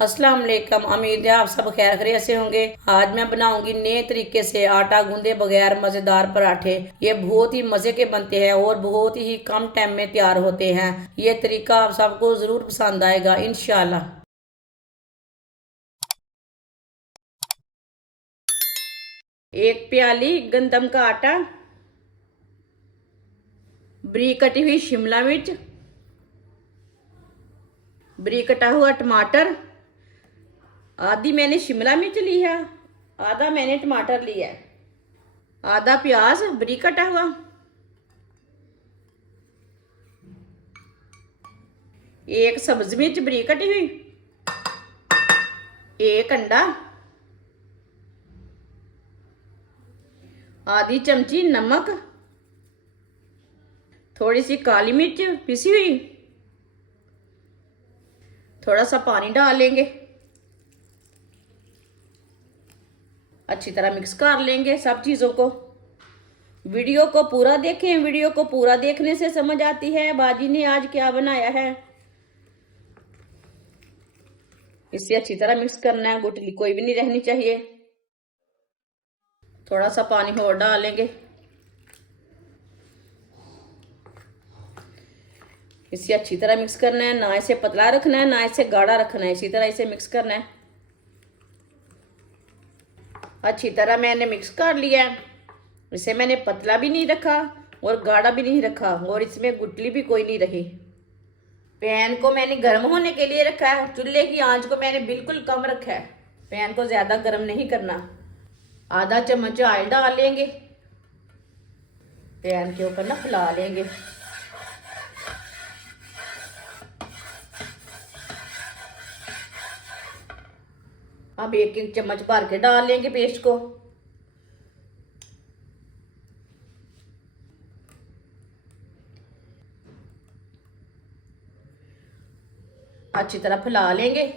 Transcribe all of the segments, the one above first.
अस्सलाम वालेकुम। उम्मीद है आप सब खैर खैरियत से होंगे। आज मैं बनाऊंगी नए तरीके से आटा गूंदे बगैर मजेदार पराठे। ये बहुत ही मजे के बनते हैं और बहुत ही कम टाइम में तैयार होते हैं। ये तरीका आप सबको जरूर पसंद आएगा इंशाल्लाह। एक प्याली गंदम का आटा, बारीक कटी हुई शिमला मिर्च, बारीक कटा हुआ टमाटर, आधी मैंने शिमला मिर्च ली है, आधा मैंने टमाटर लिया है, आधा प्याज बारीक कटा हुआ, एक सब्ज मिर्च बारीक कटी हुई, एक अंडा, आधी चमची नमक, थोड़ी सी काली मिर्च पिसी हुई, थोड़ा सा पानी डाल लेंगे, अच्छी तरह मिक्स कर लेंगे सब चीज़ों को। वीडियो को पूरा देखें, वीडियो को पूरा देखने से समझ आती है बाजी ने आज क्या बनाया है। इसे अच्छी तरह मिक्स करना है, गुठली कोई भी नहीं रहनी चाहिए। थोड़ा सा पानी और डालेंगे, इसे अच्छी तरह मिक्स करना है। ना इसे पतला रखना है ना इसे गाढ़ा रखना है, इसी तरह इसे मिक्स करना है। अच्छी तरह मैंने मिक्स कर लिया है। इसे मैंने पतला भी नहीं रखा और गाढ़ा भी नहीं रखा और इसमें गुठली भी कोई नहीं रही। पैन को मैंने गर्म होने के लिए रखा है। चूल्हे की आंच को मैंने बिल्कुल कम रखा है, पैन को ज्यादा गर्म नहीं करना। आधा चम्मच ऑयल डाल लेंगे, पैन के ऊपर ना फैला लेंगे। अब एक एक चम्मच भर के डाल लेंगे पेस्ट को। अच्छी तरह फैला लेंगे।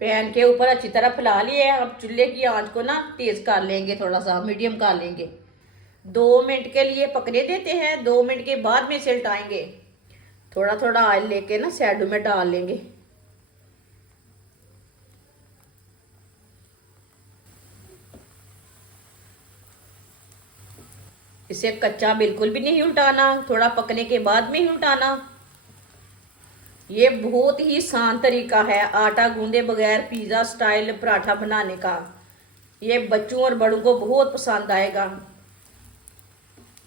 पैन के ऊपर अच्छी तरह फैला लिए। अब चूल्हे की आंच को ना तेज कर लेंगे, थोड़ा सा मीडियम कर लेंगे। 2 मिनट के लिए पकने देते हैं, 2 मिनट के बाद में इसे उल्टाएंगे। थोड़ा थोड़ा ऑयल लेके ना साइडों में डाल लेंगे। इसे कच्चा बिल्कुल भी नहीं उल्टाना, थोड़ा पकने के बाद में ही उल्टाना। ये बहुत ही आसान तरीका है आटा गूंदे बगैर पिज़्ज़ा स्टाइल पराठा बनाने का। ये बच्चों और बड़ों को बहुत पसंद आएगा।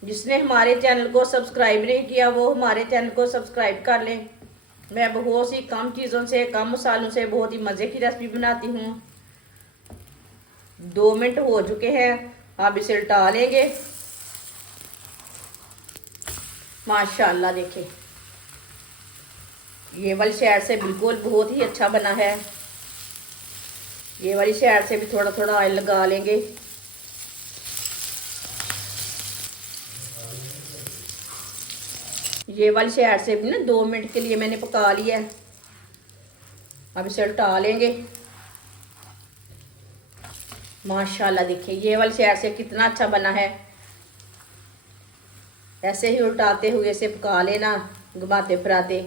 जिसने हमारे चैनल को सब्सक्राइब नहीं किया वो हमारे चैनल को सब्सक्राइब कर लें। मैं बहुत सी कम चीज़ों से, कम मसालों से बहुत ही मज़े की रेसिपी बनाती हूँ। 2 मिनट हो चुके हैं, अब इसे उल्टा लेंगे। माशाल्लाह देखिए, ये वाली साइड से बिल्कुल बहुत ही अच्छा बना है। ये वाली साइड से भी थोड़ा थोड़ा ऑयल लगा लेंगे। ये वाली साइड से भी ना 2 मिनट के लिए मैंने पका लिया है। अब इसे उल्टा लेंगे। माशाल्लाह देखिए, ये वाली साइड से कितना अच्छा बना है। ऐसे ही उल्टाते हुए इसे पका लेना, घुमाते फिराते।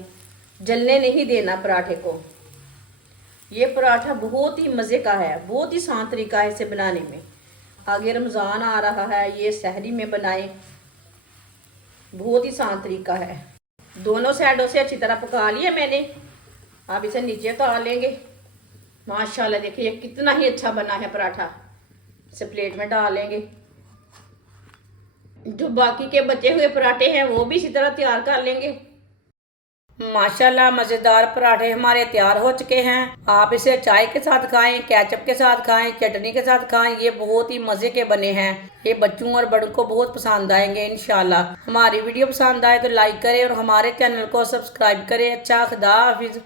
जलने नहीं देना पराठे को। ये पराठा बहुत ही मज़े का है, बहुत ही आसान तरीका है इसे बनाने में। आगे रमज़ान आ रहा है, ये सहरी में बनाएं, बहुत ही आसान तरीका है। दोनों साइडों से अच्छी तरह पका लिया मैंने। अब इसे नीचे उतार लेंगे। माशाल्लाह देखिए, ये कितना ही अच्छा बना है पराठा। इसे प्लेट में डाल लेंगे। जो बाकी के बचे हुए पराठे हैं वो भी इसी तरह तैयार कर लेंगे। माशाल्लाह मज़ेदार पराठे हमारे तैयार हो चुके हैं। आप इसे चाय के साथ खाएं, केचप के साथ खाएं, चटनी के साथ खाएं। ये बहुत ही मज़े के बने हैं। ये बच्चों और बड़ों को बहुत पसंद आएंगे इंशाल्लाह। हमारी वीडियो पसंद आए तो लाइक करें और हमारे चैनल को सब्सक्राइब करें। अच्छा, खुदा हाफिज़।